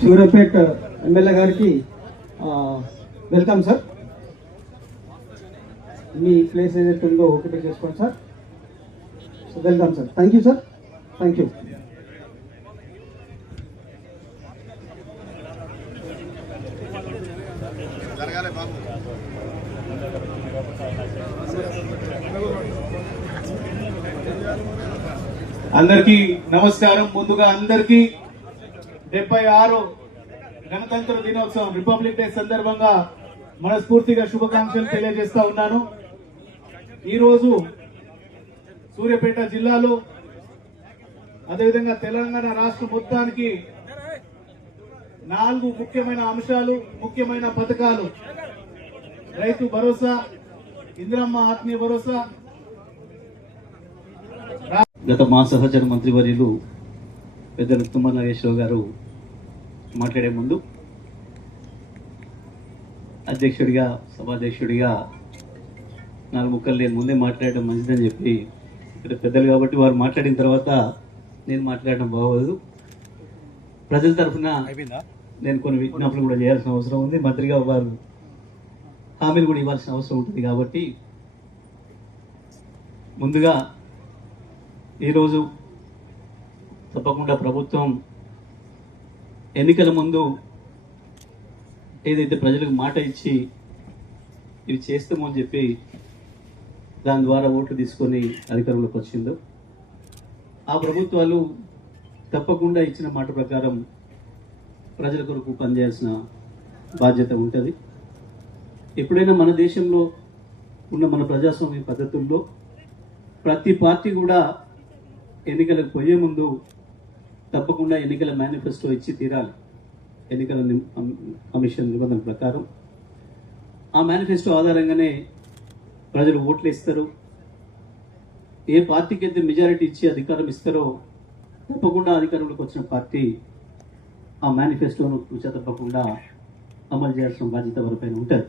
Suryapet MLA గారికి welcome sir. మీ place ఏదైతే ఉందో ఓకే చేసుకోండి sir. Welcome sir. Thank you sir. Thank you అందరికీ నమస్కారం. ముందుగా అందరికీ డెబ్బై ఆరు గణతంత్ర దినోత్సవం రిపబ్లిక్ డే సందర్భంగా మనస్ఫూర్తిగా శుభాకాంక్షలు తెలియజేస్తా ఉన్నాను. ఈరోజు సూర్యాపేట జిల్లాలో అదేవిధంగా తెలంగాణ రాష్ట్ర మొత్తానికి నాలుగు ముఖ్యమైన అంశాలు ముఖ్యమైన పథకాలు. రైతు భరోసా ఇందిరమ్మ ఆత్మీయ భరోసా. గత మా సహచర మంత్రివర్యులు పెద్దలు తుమ్మల నాగేశ్వరరావు గారు మాట్లాడే ముందు అధ్యక్షుడిగా సభాధ్యక్షుడిగా నాలుగు ముక్కలు నేను ముందే మాట్లాడడం మంచిదని చెప్పి ఇక్కడ పెద్దలు కాబట్టి వారు మాట్లాడిన తర్వాత నేను మాట్లాడడం బాగోదు. ప్రజల తరఫున నేను కొన్ని విజ్ఞాపనలు కూడా చేయాల్సిన అవసరం ఉంది. మంత్రిగా వారు హామీలు కూడా ఇవ్వాల్సిన అవసరం ఉంటుంది కాబట్టి ముందుగా ఈరోజు తప్పకుండా ప్రభుత్వం ఎన్నికల ముందు ఏదైతే ప్రజలకు మాట ఇచ్చి ఇవి చేస్తామని చెప్పి దాని ద్వారా ఓట్లు తీసుకొని అధికారంలోకి వచ్చిందో ఆ ప్రభుత్వాలు తప్పకుండా ఇచ్చిన మాట ప్రకారం ప్రజల కొరకు పనిచేయాల్సిన బాధ్యత ఉంటుంది. ఎప్పుడైనా మన దేశంలో ఉన్న మన ప్రజాస్వామ్య పద్ధతుల్లో ప్రతి పార్టీ కూడా ఎన్నికలకు పోయే ముందు తప్పకుండా ఎన్నికల మేనిఫెస్టో ఇచ్చి తీరాలి. ఎన్నికల కమిషన్ నిబంధనల ప్రకారం. ఆ మేనిఫెస్టో ఆధారంగానే ప్రజలు ఓట్లు ఇస్తారు. ఏ పార్టీకి అయితే మెజారిటీ ఇచ్చి అధికారం ఇస్తారో తప్పకుండా అధికారంలోకి వచ్చిన పార్టీ ఆ మేనిఫెస్టోను రుచ తప్పకుండా అమలు చేయాల్సిన బాధ్యత వారిపైన ఉంటుంది.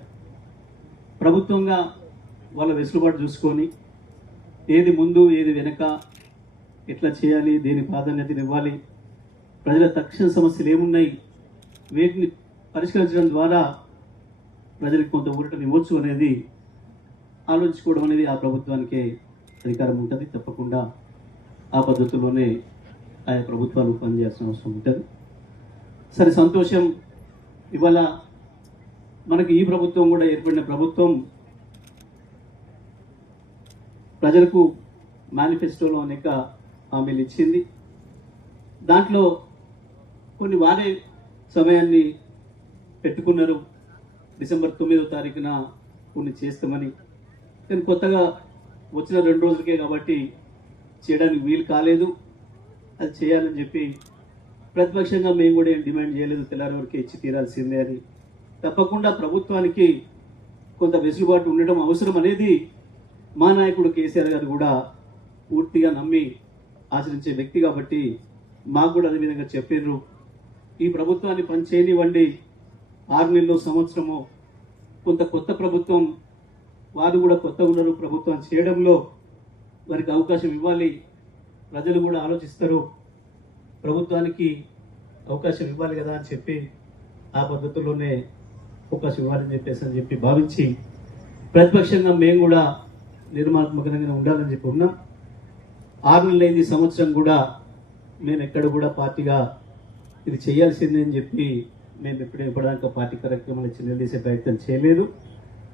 ప్రభుత్వంగా వాళ్ళ వెసులుబాటు చూసుకొని ఏది ముందు ఏది వెనక ఎట్లా చేయాలి దేని ప్రాధాన్యతనివ్వాలి ప్రజల తక్షణ సమస్యలు ఏమున్నాయి? వీటిని పరిష్కరించడం ద్వారా ప్రజలకు కొంత ఊరటం ఇవ్వచ్చు అనేది ఆలోచించుకోవడం అనేది ఆ ప్రభుత్వానికే అధికారం ఉంటుంది. తప్పకుండా ఆ పద్ధతిలోనే ఆయా ప్రభుత్వాలు పనిచేయాల్సిన అవసరం ఉంటుంది. సరే సంతోషం. ఇవాళ మనకి ఈ ప్రభుత్వం కూడా ఏర్పడిన ప్రభుత్వం ప్రజలకు మేనిఫెస్టోలో అనేక హామీలు ఇచ్చింది. దాంట్లో కొన్ని వారే సమయాన్ని పెట్టుకున్నారు. డిసెంబర్ తొమ్మిదో తారీఖున కొన్ని చేస్తామని. కానీ కొత్తగా వచ్చిన రెండు రోజులకే కాబట్టి చేయడానికి వీలు కాలేదు. అది చేయాలని చెప్పి ప్రతిపక్షంగా మేము కూడా ఏం డిమాండ్ చేయలేదు. తెల్లారి వరకు ఇచ్చి తీరాల్సిందే అని. తప్పకుండా ప్రభుత్వానికి కొంత వెసులుబాటు ఉండడం అవసరం అనేది మా నాయకుడు కేసీఆర్ గారు కూడా పూర్తిగా నమ్మి ఆచరించే వ్యక్తి కాబట్టి మాకు కూడా అదే విధంగా చెప్పారు ఈ ప్రభుత్వాన్ని పనిచేయనివ్వండి. ఆరు నెలలు సంవత్సరము. కొంత కొత్త ప్రభుత్వం వారు కూడా కొత్త ఉన్నారు ప్రభుత్వం చేయడంలో. వారికి అవకాశం ఇవ్వాలి. ప్రజలు కూడా ఆలోచిస్తారు. ప్రభుత్వానికి అవకాశం ఇవ్వాలి కదా అని చెప్పి ఆ పద్ధతిలోనే అవకాశం ఇవ్వాలని చెప్పేసి అని చెప్పి భావించి ప్రతిపక్షంగా మేము కూడా నిర్మాణాత్మకంగా ఉండాలని చెప్పి ఉన్నాం. ఆరు నెలలైంది సంవత్సరం కూడా మేము ఎక్కడ కూడా పార్టీగా ఇది చేయాల్సిందే అని చెప్పి మేము ఎప్పుడు ఇప్పటిదాకా పార్టీ కార్యక్రమాలు ఇచ్చి నిలదీసే ప్రయత్నం చేయలేదు.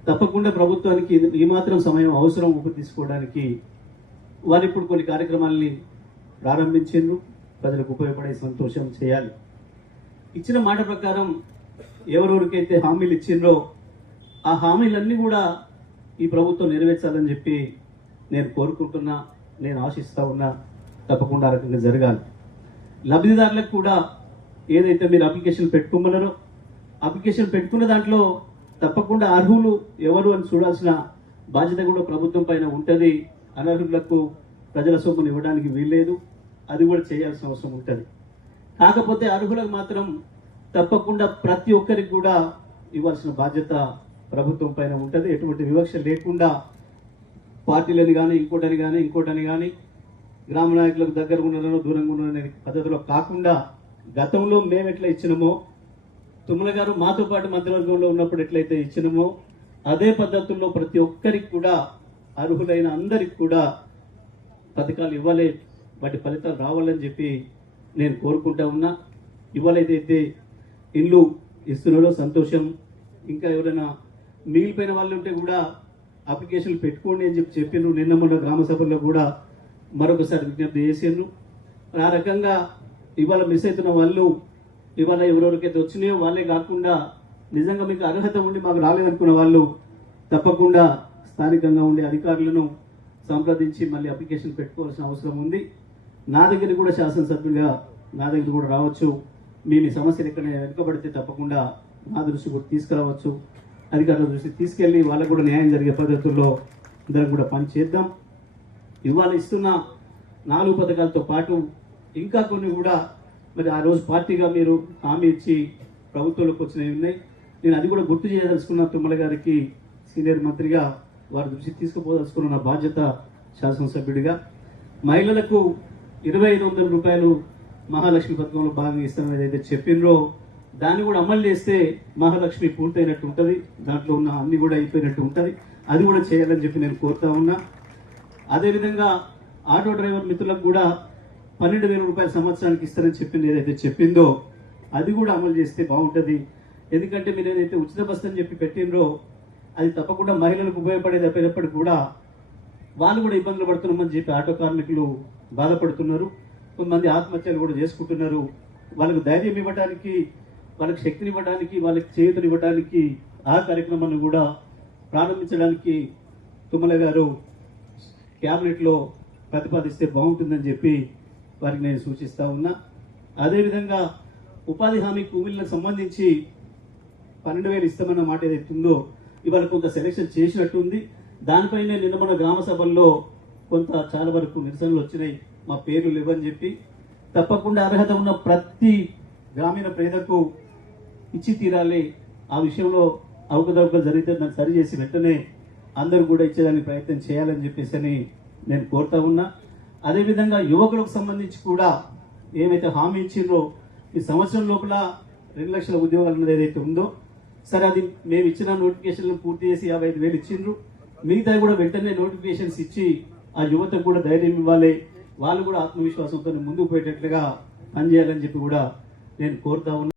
తప్పకుండా ప్రభుత్వానికి ఇది- ఈ మాత్రం సమయం అవసరం ఉప తీసుకోవడానికి. వారు ఇప్పుడు కొన్ని కార్యక్రమాలని ప్రారంభించారు ప్రజలకు ఉపయోగపడే సంతోషం చేయాలి. ఇచ్చిన మాట ప్రకారం ఎవరెవరికైతే హామీలు ఇచ్చిండ్రో ఆ హామీలన్నీ కూడా ఈ ప్రభుత్వం నెరవేర్చాలని చెప్పి నేను కోరుకుంటున్నా నేను ఆశిస్తా ఉన్నా తప్పకుండా ఆ రకంగా జరగాలి. లబ్ధిదారులకు కూడా ఏదైతే మీరు అప్లికేషన్ పెట్టుకోమన్నారో అప్లికేషన్ పెట్టుకున్న దాంట్లో తప్పకుండా అర్హులు ఎవరు అని చూడాల్సిన బాధ్యత కూడా ప్రభుత్వం పైన ఉంటుంది. అనర్హులకు ప్రజల సొమ్మును ఇవ్వడానికి వీల్లేదు. అది కూడా చేయాల్సిన అవసరం ఉంటుంది. కాకపోతే అర్హులకు మాత్రం తప్పకుండా ప్రతి ఒక్కరికి కూడా ఇవ్వాల్సిన బాధ్యత ప్రభుత్వం పైన ఉంటుంది. ఎటువంటి వివక్ష లేకుండా పార్టీలని కానీ ఇంకోటని కానీ ఇంకోటని కానీ గ్రామ నాయకులకు దగ్గర ఉన్నారో దూరంగా ఉన్నారనే పద్ధతిలో కాకుండా గతంలో మేము ఎట్లా ఇచ్చినామో తుమ్మల గారు మాతో పాటు మంత్రివర్గంలో ఉన్నప్పుడు ఎట్లయితే ఇచ్చినామో అదే పద్ధతుల్లో ప్రతి ఒక్కరికి కూడా అర్హులైన అందరికి కూడా పథకాలు ఇవ్వాలి వాటి ఫలితాలు రావాలని చెప్పి నేను కోరుకుంటా ఉన్నా. ఇవ్వాలైతే ఇల్లు ఇస్తున్నారో సంతోషం. ఇంకా ఎవరైనా మిగిలిపోయిన వాళ్ళు ఉంటే కూడా అప్లికేషన్లు పెట్టుకోండి అని చెప్పి చెప్పిను నిన్న మొన్న గ్రామ సభల్లో కూడా మరొకసారి విజ్ఞప్తి చేసిండ్రు. ఆ రకంగా ఇవాళ మిస్ అవుతున్న వాళ్ళు ఇవాళ ఎవరెవరికైతే వచ్చినాయో వాళ్ళే కాకుండా నిజంగా మీకు అర్హత ఉండి మాకు రాలేదనుకున్న వాళ్ళు తప్పకుండా స్థానికంగా ఉండే అధికారులను సంప్రదించి మళ్ళీ అప్లికేషన్ పెట్టుకోవాల్సిన అవసరం ఉంది. నా దగ్గర కూడా శాసనసభ్యులుగా నా దగ్గర కూడా రావచ్చు. మీ మీ సమస్యలు ఎక్కడ వెనుకబడితే తప్పకుండా నా దృష్టి కూడా తీసుకురావచ్చు. అధికారుల దృష్టి తీసుకెళ్ళి వాళ్ళకు కూడా న్యాయం జరిగే పద్ధతుల్లో అందరం కూడా పని చేద్దాం. ఇవాళ ఇస్తున్న నాలుగు పథకాలతో పాటు ఇంకా కొన్ని కూడా మరి ఆ రోజు పార్టీగా మీరు హామీ ఇచ్చి ప్రభుత్వంలోకి వచ్చినవి ఉన్నాయి. నేను అది కూడా గుర్తు చేయదలుచుకున్న తుమ్మల గారికి సీనియర్ మంత్రిగా వారి దృష్టి తీసుకుపోదలుచుకున్న నా బాధ్యత శాసనసభ్యుడిగా. మహిళలకు ఇరవై ఐదు వందల రూపాయలు మహాలక్ష్మి పథకంలో భాగంగా ఇస్తామని ఏదైతే చెప్పిండ్రో దాన్ని కూడా అమలు చేస్తే మహాలక్ష్మి పూర్తయినట్టు ఉంటుంది. దాంట్లో ఉన్న అన్ని కూడా అయిపోయినట్టు ఉంటుంది. అది కూడా చేయాలని చెప్పి నేను కోరుతా ఉన్నా. అదేవిధంగా ఆటో డ్రైవర్ మిత్రులకు కూడా పన్నెండు వేల రూపాయల సంవత్సరానికి ఇస్తారని చెప్పింది ఏదైతే చెప్పిందో అది కూడా అమలు చేస్తే బాగుంటుంది. ఎందుకంటే మీరు ఏదైతే ఉచిత బస్సు అని చెప్పి పెట్టినరో అది తప్పకుండా మహిళలకు ఉపయోగపడేది అయినప్పటికీ కూడా వాళ్ళు కూడా ఇబ్బందులు పడుతున్నామని చెప్పి ఆటో కార్మికులు బాధపడుతున్నారు. కొంతమంది ఆత్మహత్యలు కూడా చేసుకుంటున్నారు. వాళ్ళకు ధైర్యం ఇవ్వడానికి వాళ్ళకి శక్తిని ఇవ్వడానికి వాళ్ళకి చేతులు ఇవ్వడానికి ఆ కార్యక్రమాన్ని కూడా ప్రారంభించడానికి తుమ్మల గారు క్యాబినెట్లో ప్రతిపాదిస్తే బాగుంటుందని చెప్పి వారికి నేను సూచిస్తూ ఉన్నా. అదేవిధంగా ఉపాధి హామీ కూలీలకు సంబంధించి పన్నెండు వేలు ఇస్తామన్న మాట ఏదైతుందో ఇవాళ కొంత సెలెక్షన్ చేసినట్టుంది దానిపైనే నిన్న మన గ్రామ సభల్లో కొంత చాలా వరకు నిరసనలు వచ్చినాయి. మా పేర్లు లేవని చెప్పి. తప్పకుండా అర్హత ఉన్న ప్రతి గ్రామీణ పేదకు ఇచ్చి తీరాలి. ఆ విషయంలో అవకదవకలు జరిగితే దాన్ని సరిచేసి వెంటనే అందరూ కూడా ఇచ్చేదానికి ప్రయత్నం చేయాలని చెప్పేసి అని నేను కోరుతా ఉన్నా. అదేవిధంగా యువకులకు సంబంధించి కూడా ఏమైతే హామీ ఇచ్చిండ్రో ఈ సంవత్సరం లోపల రెండు లక్షల ఉద్యోగాలు అనేది ఏదైతే ఉందో సరే అది మేము ఇచ్చిన నోటిఫికేషన్లను పూర్తి చేసి యాభై ఐదు వేలు ఇచ్చిండ్రు. మిగతా కూడా వెంటనే నోటిఫికేషన్స్ ఇచ్చి ఆ యువతకు కూడా ధైర్యం ఇవ్వాలి. వాళ్ళు కూడా ఆత్మవిశ్వాసంతో ముందుకు పోయేటట్లుగా పనిచేయాలని చెప్పి కూడా నేను కోరుతా ఉన్నా.